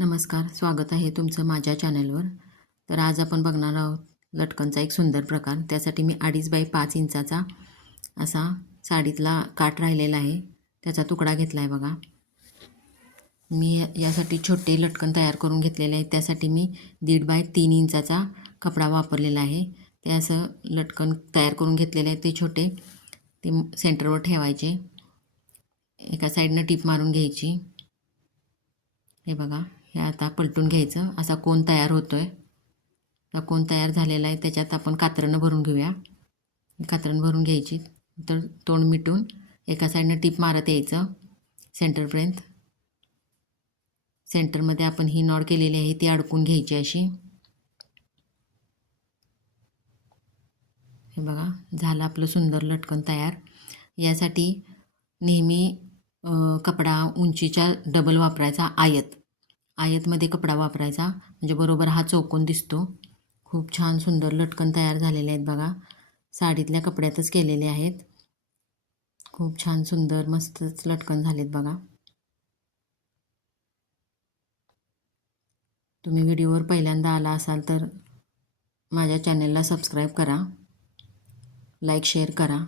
नमस्कार, स्वागत आहे तुमचं माझ्या चॅनलवर. तर आज आपण बघणार आहोत लटकनचा एक सुंदर प्रकार. त्यासाठी मी 2.5 बाय 5 इंचाचा असा साडीतला काठ राहिलेला आहे, त्याचा तुकडा घेतला आहे बघा. मी यासाठी छोटे लटकन तयार करून घेतलेले आहे. त्यासाठी मी 1.5 बाय 3 इंचाचा कपडा वापरलेला आहे. ते असं लटकन तयार करून घेतलेले आहे. ते छोटे ते सेंटरवर ठेवायचे. एका साईडनं टीप मारून घ्यायची. हे बघा, हे आता पलटून घ्यायचं. असा कोन तयार होतो आहे. हा कोन तयार झालेला आहे. त्याच्यात आपण कात्रणं भरून घेऊया. कात्रण भरून घ्यायची. तर तोंड मिटून एका साईडनं टीप मारत यायचं सेंटरपर्यंत. सेंटरमध्ये आपण ही नॉड केलेली आहे ती अडकून घ्यायची अशी. हे बघा, झालं आपलं सुंदर लटकन तयार. यासाठी नेहमी कपडा उंचीच्या डबल वापरायचा. आयतमध्ये कपडा वापरायचा, म्हणजे बरोबर हा चौकोन दिसतो. खूप छान सुंदर लटकन तयार झालेले आहेत बघा. साडीतल्या कपड्यातच केलेले आहेत. खूप छान सुंदर मस्तच लटकन झालेत बघा. तुम्ही व्हिडिओवर पहिल्यांदा आला असाल तर माझ्या चॅनलला सबस्क्राईब करा, लाईक शेअर करा.